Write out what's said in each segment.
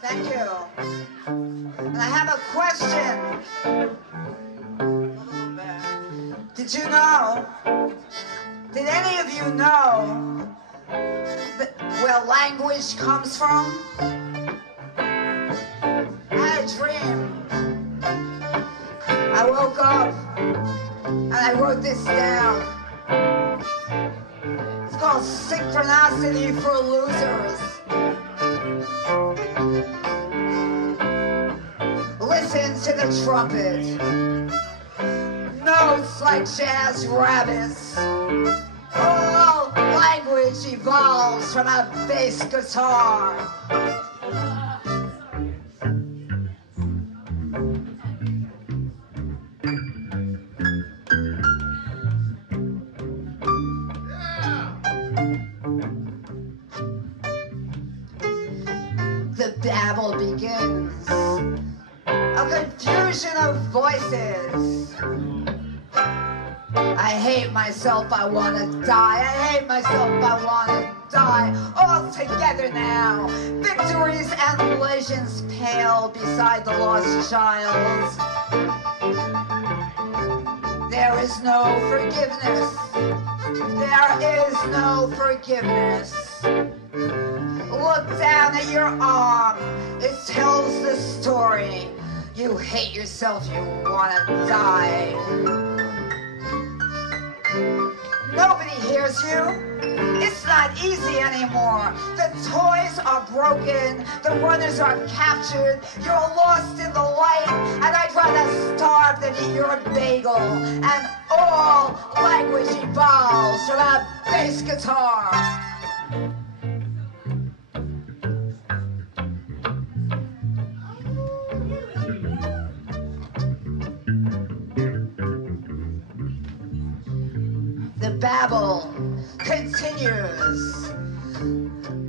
Thank you. And I have a question. Did you know, did any of you know where language comes from? I had a dream. I woke up and I wrote this down. It's called Synchronicity for Losers. Listen to the trumpet. Notes like jazz rabbits. All language evolves from a bass guitar. The babble begins. A confusion of voices. I hate myself, I wanna die. I hate myself, I wanna die. All together now. Victories and legends pale beside the lost child. There is no forgiveness. There is no forgiveness. Look down at your arm. It tells the story. You hate yourself, you wanna die. Nobody hears you. It's not easy anymore. The toys are broken. The runners are captured. You're lost in the light. And I'd rather starve than eat your bagel. And all language evolves from a bass guitar. The babble continues.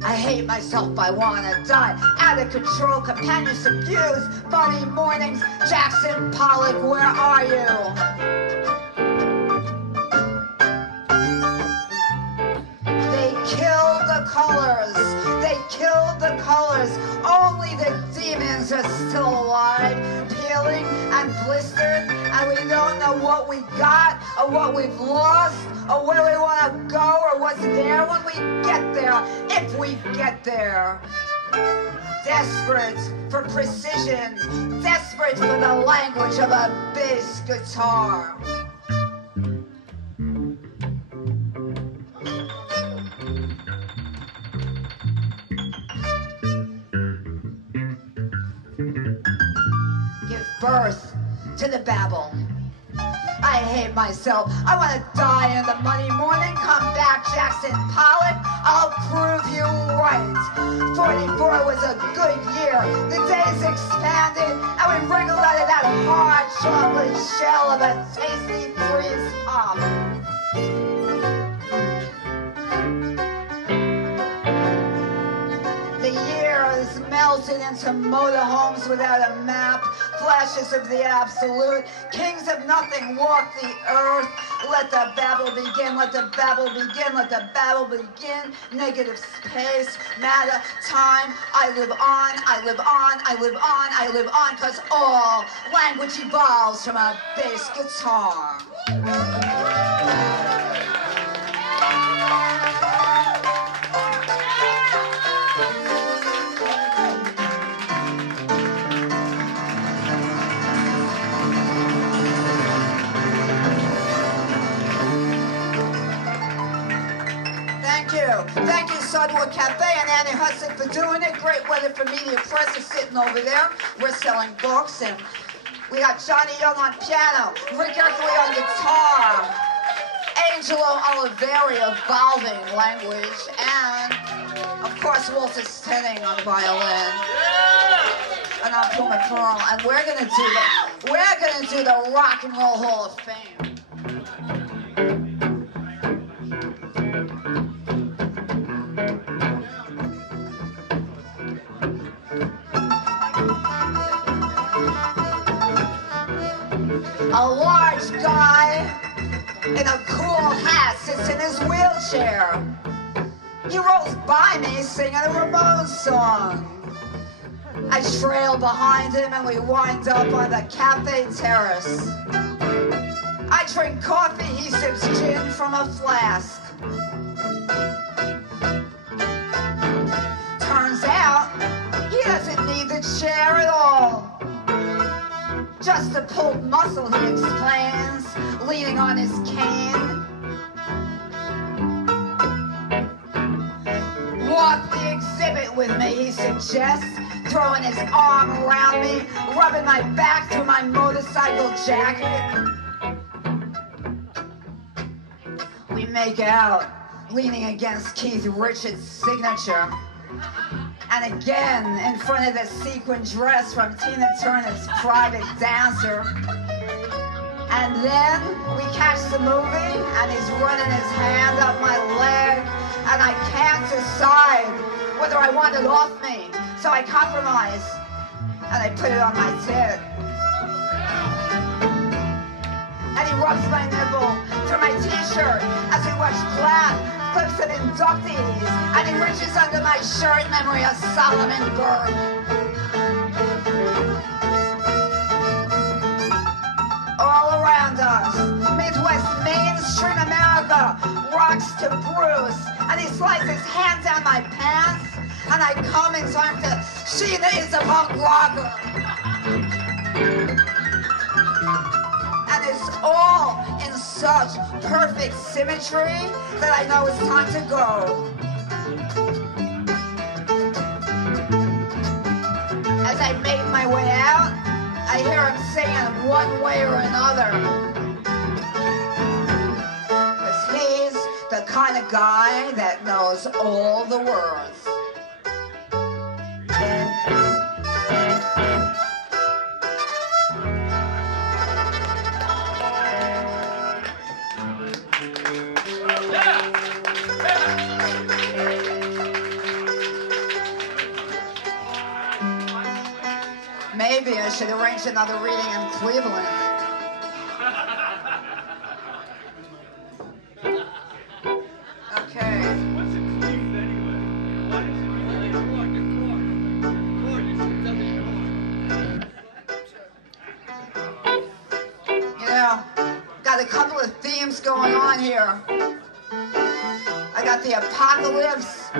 I hate myself, I wanna die. Out of control, companions abused. Funny mornings, Jackson Pollock, where are you? They killed the colors. They killed the colors. Only the demons are still alive, peeling and blistered, and we don't know what we got or what we've lost, or where we want to go, or what's there when we get there, if we get there. Desperate for precision, desperate for the language of a bass guitar. Give birth to the babble. I hate myself. I want to die in the money morning. Come back, Jackson Pollock. I'll prove you right. 44 was a good year. The days expanded, and we wriggled out of that hard chocolate shell of a tasty freeze pop. The years melted into motorhomes without a map, flashes of the absolute. Kings of nothing walk the earth. Let the babble begin, let the babble begin, let the babble begin. Negative space, matter, time. I live on, I live on, I live on, I live on, because all language evolves from a bass guitar. Thank you, Sidewalk Cafe and Annie Hudson for doing it. Great weather for Media Press is sitting over there. We're selling books, and we got Johnny Young on piano, Rick Eckerle on guitar, Angello Olivieri evolving language, and of course Walter Steding on violin. And I'm PumaPerl, and we're gonna do the Rock and Roll Hall of Fame. A large guy in a cool hat sits in his wheelchair. He rolls by me singing a Ramones song. I trail behind him and we wind up on the cafe terrace. I drink coffee, he sips gin from a flask. Turns out, he doesn't need the chair at all. Just a pulled muscle, he explains, leaning on his cane. Walk the exhibit with me, he suggests, throwing his arm around me, rubbing my back through my motorcycle jacket. We make out, leaning against Keith Richards' signature. And again, in front of the sequin dress from Tina Turner's Private Dancer. And then we catch the movie, and he's running his hand up my leg, and I can't decide whether I want it off me. So I compromise, and I put it on my tit. And he rubs my nipple through my t-shirt as we watch clips of inductees, and he reaches under my shirt, memory of Solomon Burke. All around us, Midwest mainstream America rocks to Bruce, and he slides his hand down my pants, and I come in time to Sheena is a punk rocker. And it's all in such perfect symmetry that I know it's time to go. As I make my way out, I hear him singing one way or another. 'Cause he's the kind of guy that knows all the words. Maybe I should arrange another reading in Cleveland. Okay. You know, got a couple of themes going on here. I got the apocalypse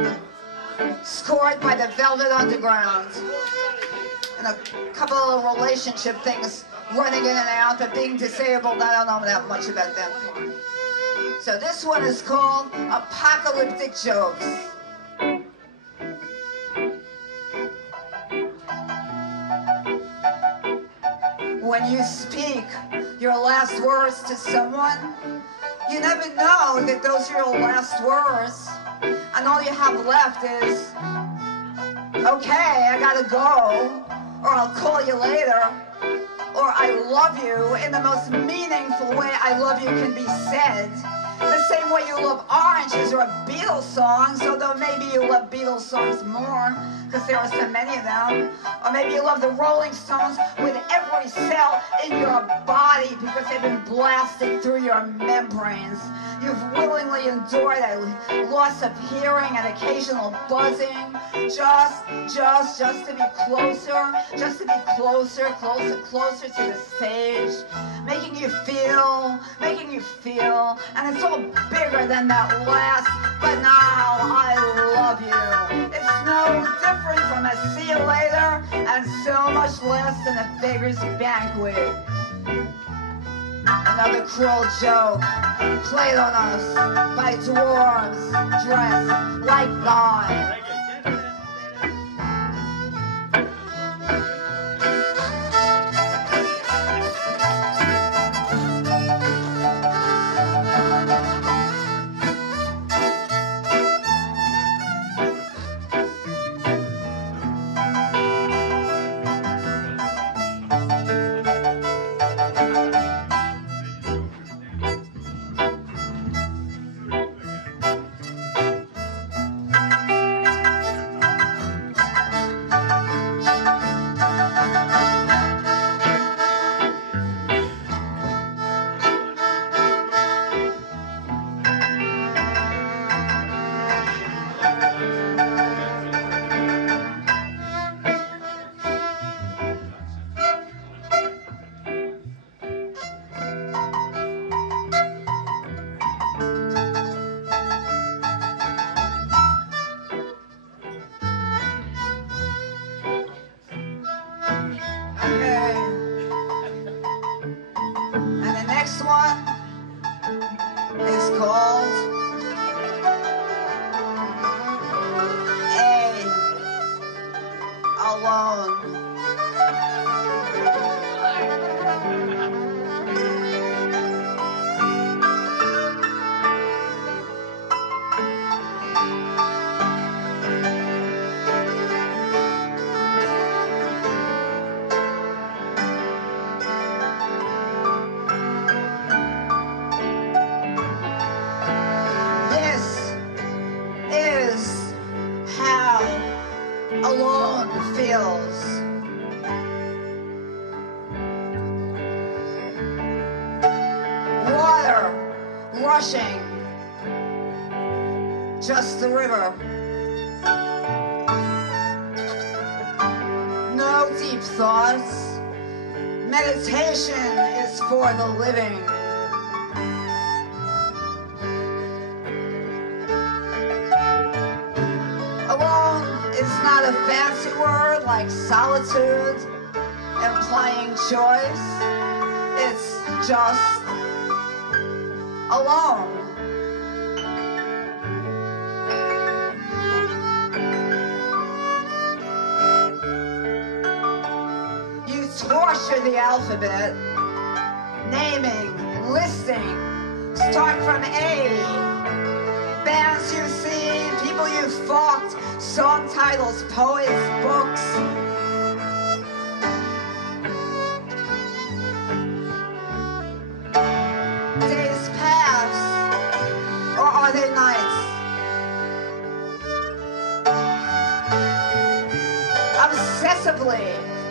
scored by the Velvet Underground. And a couple of relationship things running in and out, but being disabled, I don't know that much about them. So this one is called Apopalyptic Jokes. When you speak your last words to someone, you never know that those are your last words, and all you have left is, okay, I gotta go, or I'll call you later, or I love you in the most meaningful way I love you can be said. The same way you love oranges or Beatles songs, although maybe you love Beatles songs more, because there are so many of them. Or maybe you love the Rolling Stones with every cell in your body because they've been blasted through your membranes. You've willingly endured a loss of hearing and occasional buzzing, just to be closer, closer to the stage, making you feel, and it's all bigger than that last, but now I love you. It's no different from a see you later, and so much less than a beggar's banquet. Another cruel joke played on us by dwarves dressed like God. feels. Water rushing, just the river. No deep thoughts. Meditation is for the living. Alone is not a fancy word like solitude, implying choice. It's just alone. You torture the alphabet, naming, listing, start from A. Bands you've seen, people you've fucked, song titles, poets, books. Days pass, or are they nights? Obsessively,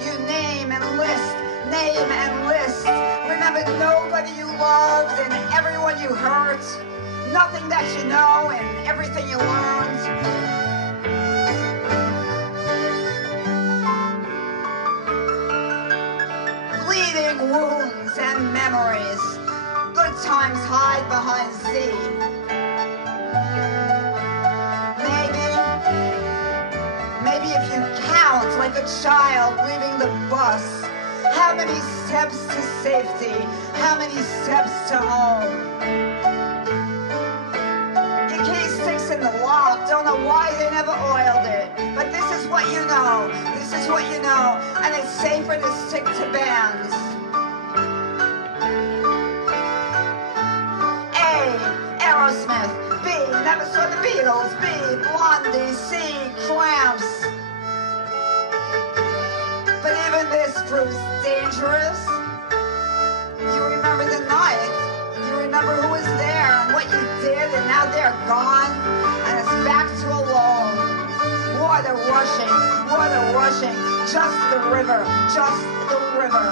you name and list, remember nobody you loved and everyone you hurt, nothing that you know and everything you learned. Bleeding wounds and memories, good times hide behind Z. Maybe if you count like a child leaving the bus, how many steps to safety, how many steps to home? Your key sticks in the lock, don't know why they never oiled it, but this is what you know, and it's safer to stick to bands. A, Aerosmith. B, never saw the Beatles. B, Blondie. C, Cramps. But even this proves dangerous. You remember the night. You remember who was there and what you did, and now they're gone, and it's back to alone. Water rushing, just the river, just the river.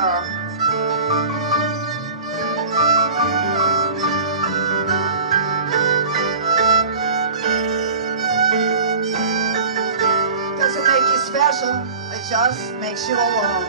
Doesn't make you special, it just makes you alone.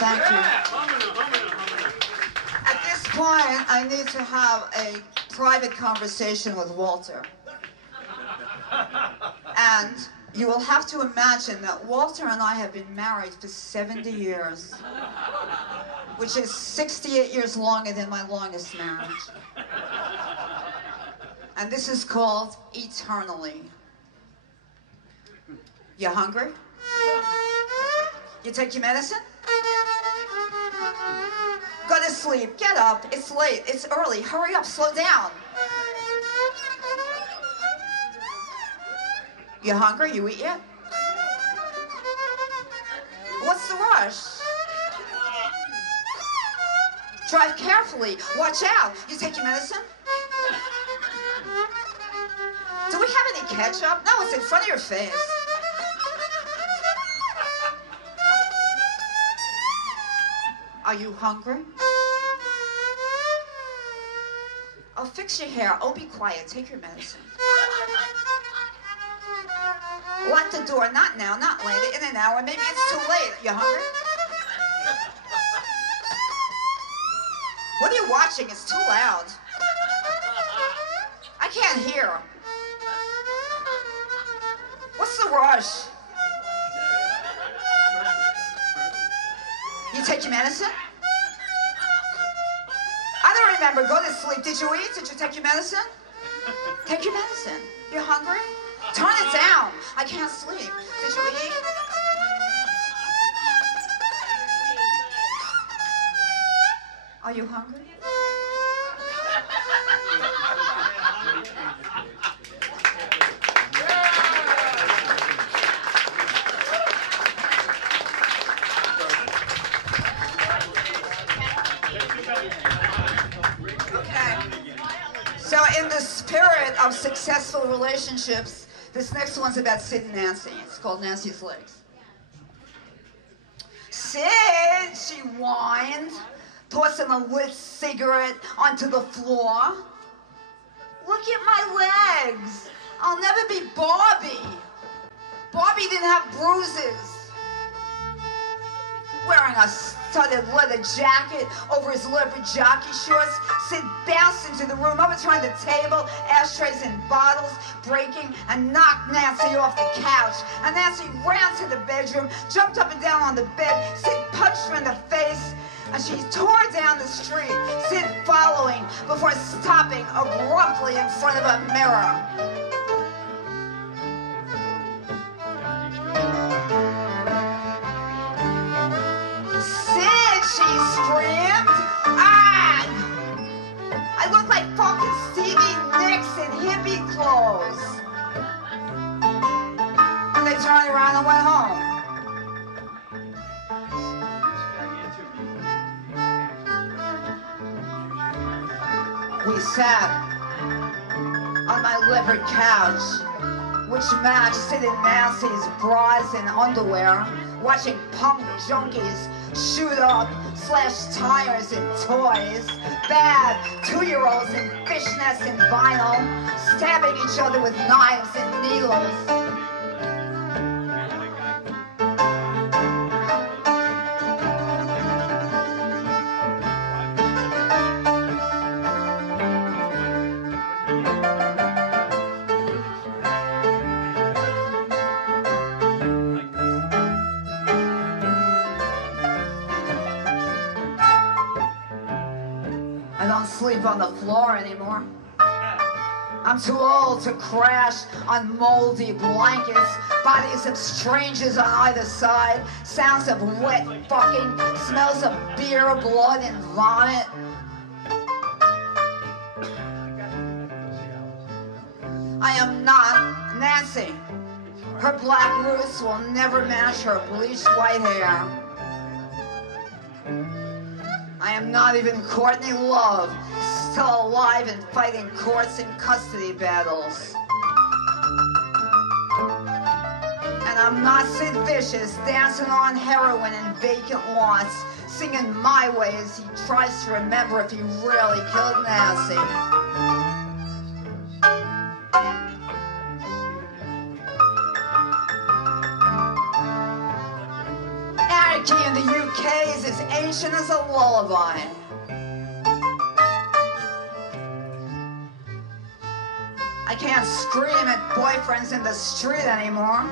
Thank you. At this point, I need to have a private conversation with Walter. And you will have to imagine that Walter and I have been married for 70 years, which is 68 years longer than my longest marriage. And this is called Eternally. You hungry? You take your medicine? Go to sleep, get up, it's late, it's early, hurry up, slow down. You hungry? You eat yet? What's the rush? Drive carefully, watch out. You take your medicine? Do we have any ketchup? No, it's in front of your face. Are you hungry? Oh, fix your hair. Oh, be quiet. Take your medicine. Lock the door. Not now, not later. In an hour. Maybe it's too late. You hungry? What are you watching? It's too loud. I can't hear. What's the rush? You take your medicine? I don't remember. Go to sleep. Did you eat? Did you take your medicine? Take your medicine. You're hungry? Turn it down. I can't sleep. Did you eat? Are you hungry? So in the spirit of successful relationships, this next one's about Sid and Nancy. It's called Nancy's Legs. Sid, she whined, tossing a lit cigarette onto the floor. Look at my legs. I'll never be Barbie. Barbie didn't have bruises. Wearing a studded leather jacket over his leopard jockey shorts, Sid bounced into the room, overturned the table, ashtrays and bottles, breaking and knocked Nancy off the couch. And Nancy ran to the bedroom, jumped up and down on the bed. Sid punched her in the face, and she tore down the street, Sid following before stopping abruptly in front of a mirror. She screamed, "Ah! I look like fucking Stevie Nicks in hippie clothes." And they turned around and went home. We sat on my leopard couch, which matched Sid and Nancy's bras and underwear, watching punk junkies shoot up, slash tires and toys, bad 2-year-olds in fishnets and vinyl, stabbing each other with knives and needles. Sleep on the floor anymore. I'm too old to crash on moldy blankets, bodies of strangers on either side, sounds of wet fucking, smells of beer, blood, and vomit. I am not Nancy. Her black roots will never match her bleached white hair. I am not even Courtney Love, still alive and fighting courts and custody battles. And I'm not Sid Vicious, dancing on heroin in vacant lots, singing My Way as he tries to remember if he really killed Nancy. Anarchy in the UK is as ancient as a lullaby. I can't scream at boyfriends in the street anymore.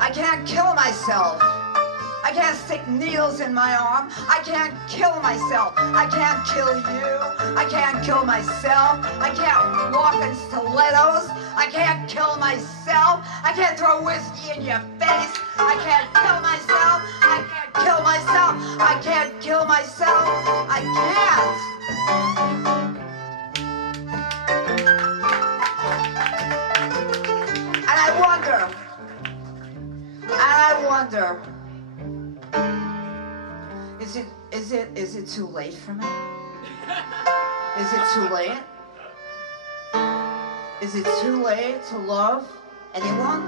I can't kill myself. I can't stick needles in my arm. I can't kill myself. I can't kill you. I can't kill myself. I can't walk in stilettos. I can't kill myself. I can't throw whiskey in your face. I can't kill myself. I can't kill myself. I can't kill myself. I can't. And I wonder, is it too late for me? Is it too late? Is it too late to love anyone?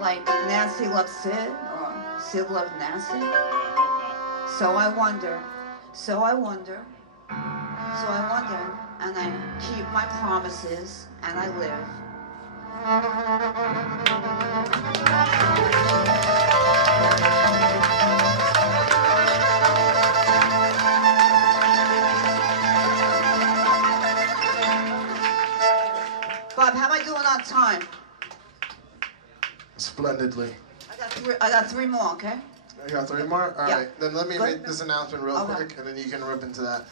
Like Nancy loved Sid, or Sid loved Nancy? So I wonder, and I keep my promises, and I live. Bob, how am I doing on time? Splendidly. I got three more, okay? You got 3 more? All right. Then let me make this announcement real quick, and then you can rip into that.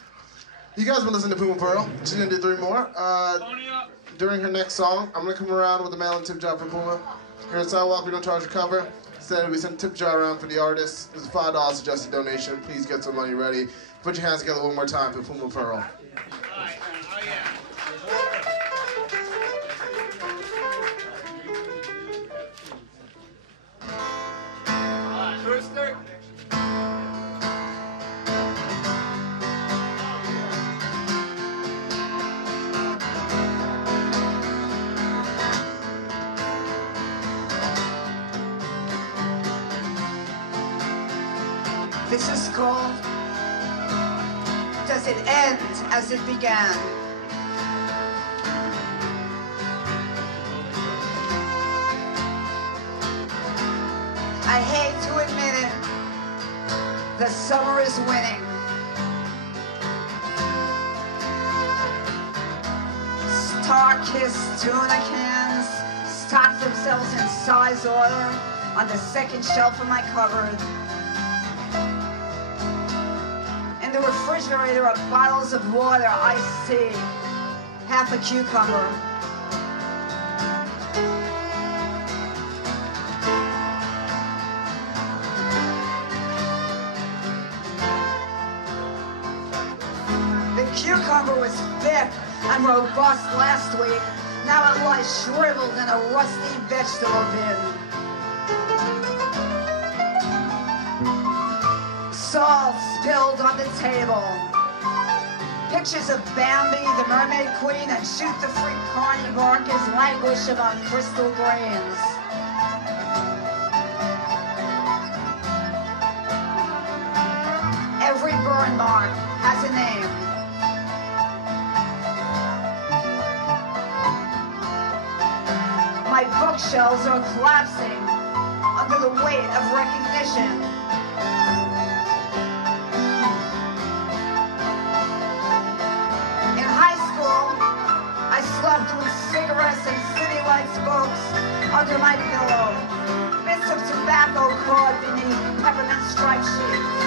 You guys been listening to PumaPerl. She's going to do 3 more. during her next song, I'm gonna come around with a mail and tip jar for Puma. Here at SideWalk, we don't charge a cover. Instead, we send a tip jar around for the artists. There's a $5 suggested donation. Please get some money ready. Put your hands together one more time for PumaPerl. This is called Does It End As It Began? I hate to admit it, the summer is winning. Star-kissed tuna cans stock themselves in size order on the second shelf of my cupboard. In the refrigerator are bottles of water, iced tea, half a cucumber. The cucumber was thick and robust last week. Now it lies shriveled in a rusty vegetable bin. Salt spilled on the table. Pictures of Bambi, the Mermaid Queen, and Shoot the Freak Carney Barkers languish among crystal grains. Every burn mark has a name. My bookshelves are collapsing under the weight of recognition. Slept with cigarettes and city lights books under my pillow. Bits of tobacco caught beneath peppermint striped sheets.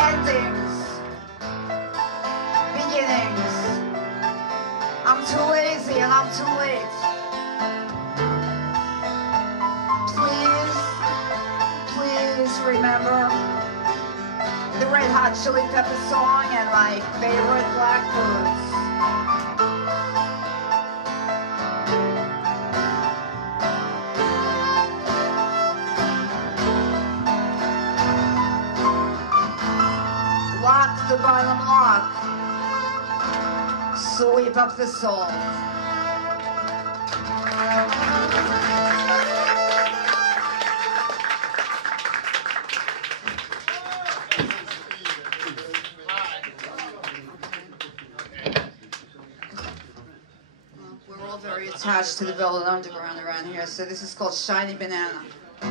Endings. Beginnings. I'm too lazy and I'm too late. Please remember the Red Hot Chili Pepper song and my favorite blackbirds. Lock the bottom lock. Sweep up the salt. Attached to the Velvet Underground around here, so this is called Shiny Banana. The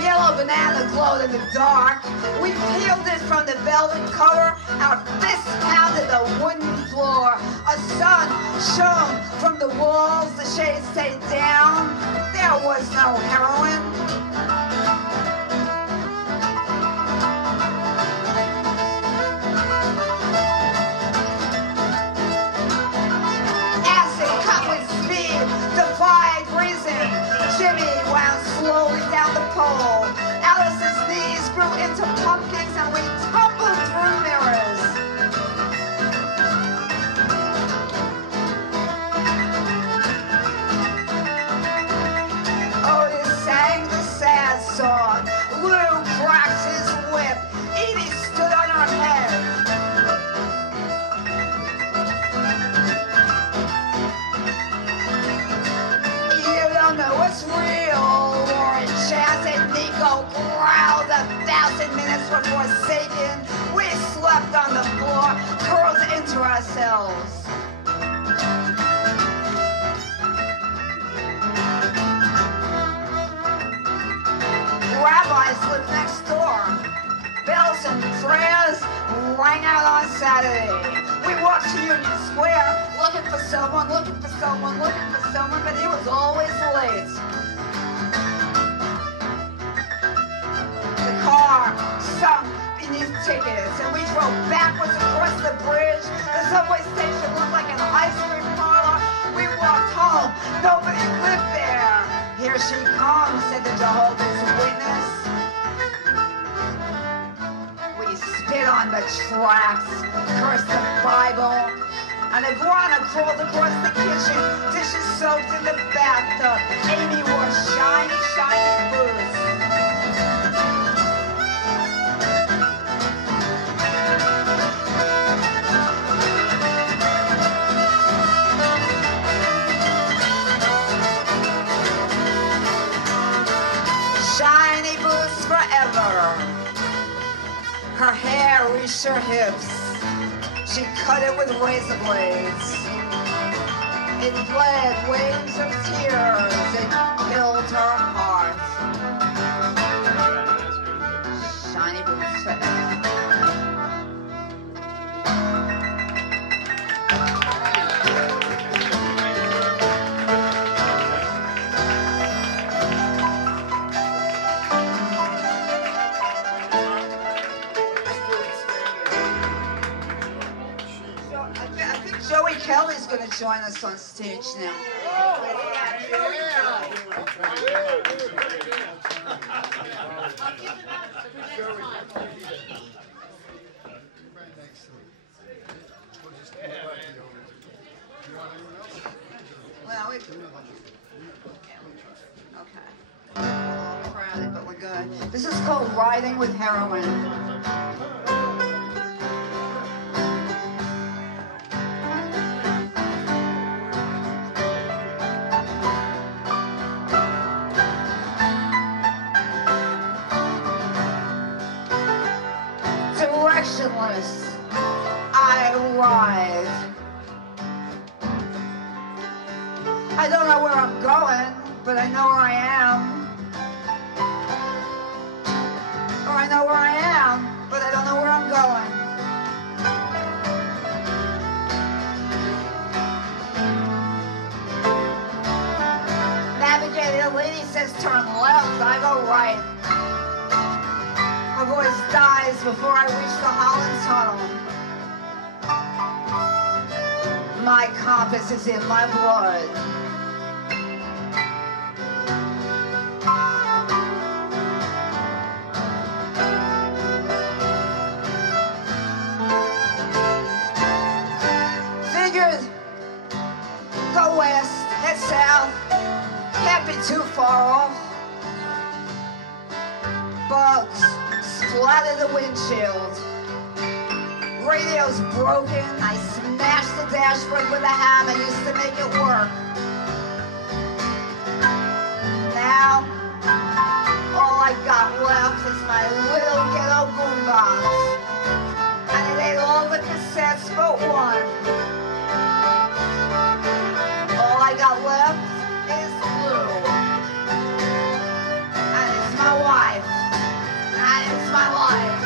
yellow banana glowed in the dark. We peeled it from the velvet cover. Our fists pounded the wooden floor. A sun shone from the walls. The shades stayed down. There was no heroin. Acid cut with speed, defied reason. Jimmy wound slowly down the pole. Alice's knees grew into pumpkins and we tumbled through mirrors. Song. Lou cracked his whip. Edie stood on her head. You don't know what's real. Lauren Chaz and Nico growled 1,000 minutes were forsaken. We slept on the floor, curled into ourselves. Rabbis lived next door. Bells and prayers rang out on Saturday. We walked to Union Square looking for someone, but he was always late. The car sunk beneath tickets, and we drove backwards across the bridge. The subway station looked like an ice cream parlor. We walked home. Nobody lived there. Here she comes, said the Jehovah's Witness. We spit on the tracks, cursed the Bible, and iguana crawled across the kitchen, dishes soaked in the bathtub. Amy wore shiny, shiny boots. Shiny boots forever. Her hair reached her hips. She cut it with razor blades. It bled waves of tears. It killed her heart. Shiny boots forever. Kelly's going to join us on stage now. Well, we could. Okay. All crowded, but we're good. This is called Riding with Heroin. I ride. I don't know where I'm going, but I know where I am. Or I know where I am, but I don't know where I'm going. Navigator lady says turn left, I go right. My voice dies before I reach the Holland Tunnel. My compass is in my blood. Figured, go west, head south, can't be too far off. Bugs splattered the windshield. Radio's broken. I smashed the dashboard with a hammer, used to make it work. Now, all I got left is my little ghetto boombox. And it ate all the cassettes but one. All I got left is blue. And it's my wife. And it's my life.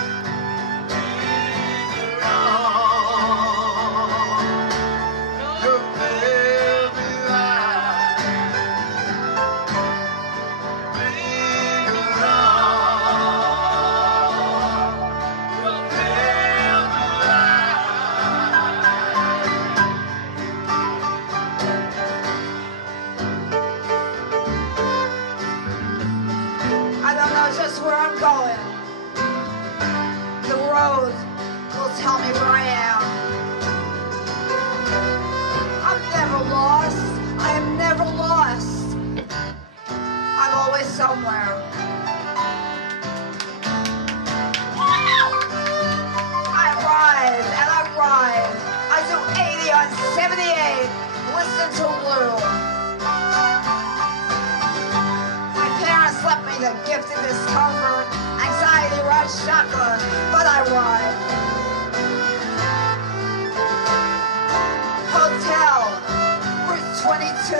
Tell me where I am. I'm never lost. I am never lost. I'm always somewhere. I ride and I ride. I do 80 on 78. Listen to Lou. My parents left me the gift of discomfort. Anxiety rides shotgun, but I ride. Hotel, Route 22,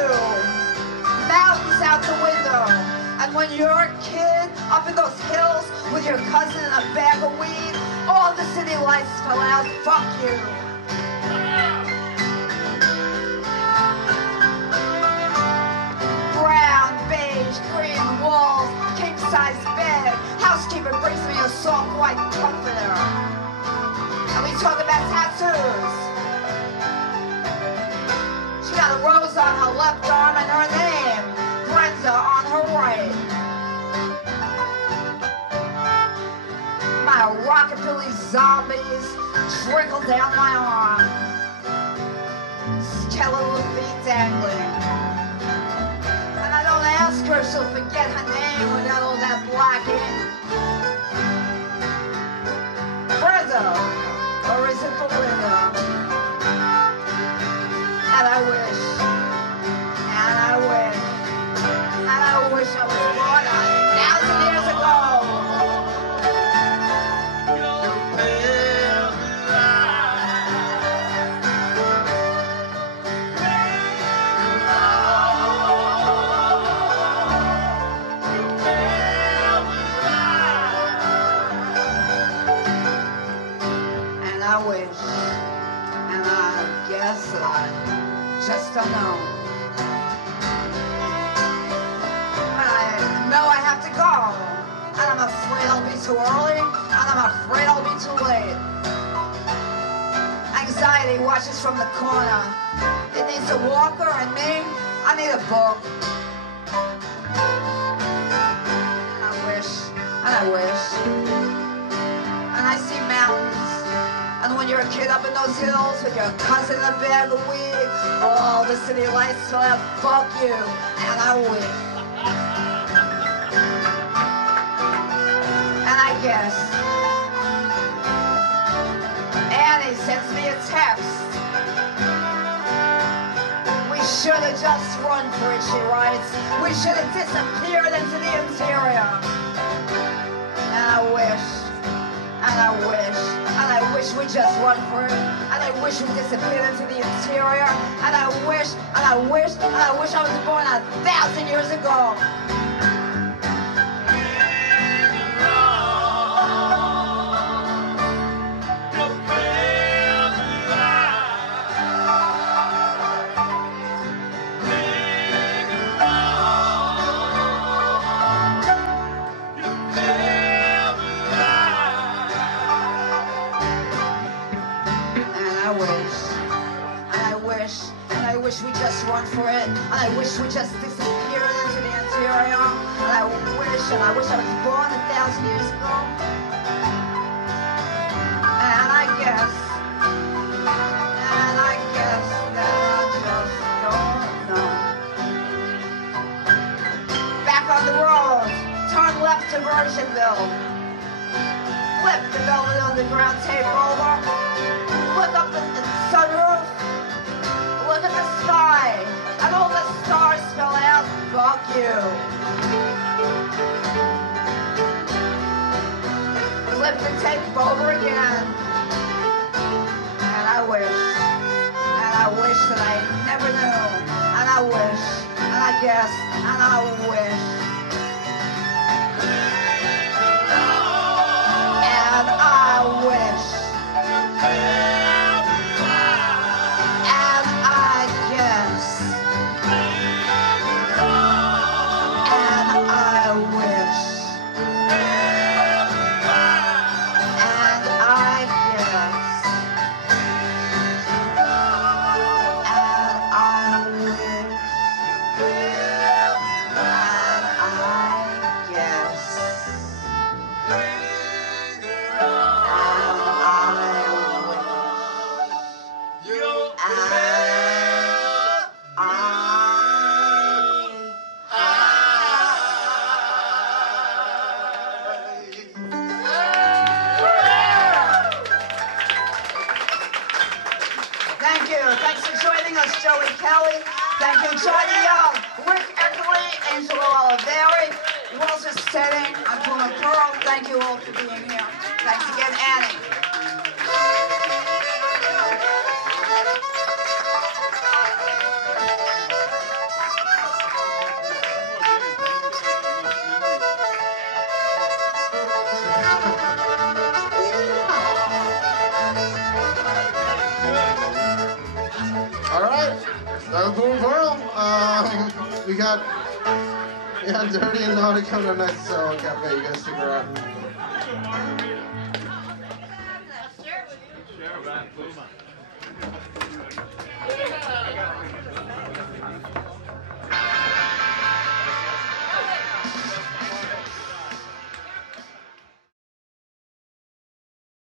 mountains out the window. And when you're a kid up in those hills with your cousin and a bag of weed, All the city lights fell out. Fuck you. Brown, beige, green walls, king-size bed. Housekeeper brings me a soft white comforter. And we talk about tattoos. She got a rose on her left arm and her name, Brenda, on her right. My rockabilly zombies trickle down my arm. Skeletal feet dangling. And I don't ask her, she'll forget her name without all that black ink. Brenda, or is it Belinda? And I wish, and I wish, and I wish I was born 1,000 years ago. Just don't know. But I know I have to go. And I'm afraid I'll be too early. And I'm afraid I'll be too late. Anxiety watches from the corner. It needs a walker, and me, I need a book. And I wish, and I wish. And I see mountains. And when you're a kid up in those hills with your cousin in a bag of weed, all the city lights still have fuck you, and I wish. And I guess Annie sends me a text. We should have just run for it, she writes. We should have disappeared into the interior. And I wish, and I wish. And I wish we just run for it. And I wish we disappeared into the interior. And I wish, and I wish, and I wish I was born 1,000 years ago. I wish we just run for it, and I wish we just disappeared into the interior, and I wish I was born 1,000 years ago, and I guess that I just don't know. Back on the road, turn left to Virginville, flip the Velvet Underground tape over, look up the sunroof. Look at the sky, and all the stars spell out, fuck you. Flip the tape over again. And I wish that I never knew. And I wish, and I guess, and I wish. And I wish. Thank you, Johnny, Rick Eckerle, Angelo Olivieri, Walter Steding, and PumaPerl. Thank you all for being here. Thanks again, Annie. That was PumaPerl. We got Dirty and Naughty coming up next, so Cafe, you guys stick around. Share it with you. Share it with Puma.